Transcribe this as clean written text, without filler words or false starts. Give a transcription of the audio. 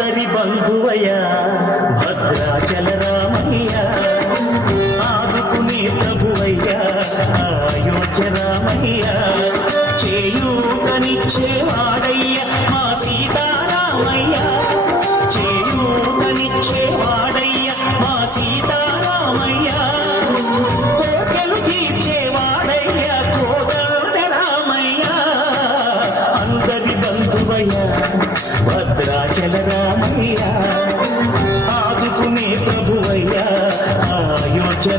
అందరి బంధువయ్యా భద్రాచల రామయ్య, ఆదుకునే ప్రభువయ్యా అయోధ్య రామయ్య, చేయూతనిచ్చేవాడయ్య మా సీతారామయ్య, చేయూతనిచ్చేవాడయ్య మా సీతారామయ్య, కోకెలు తీర్చేవాడయ్య కోదండ రామయ్య, అందరి బంధువయ్య భద్రాచల రామయ్య, ఆదుకునే ప్రభువయ్య అయోధ్య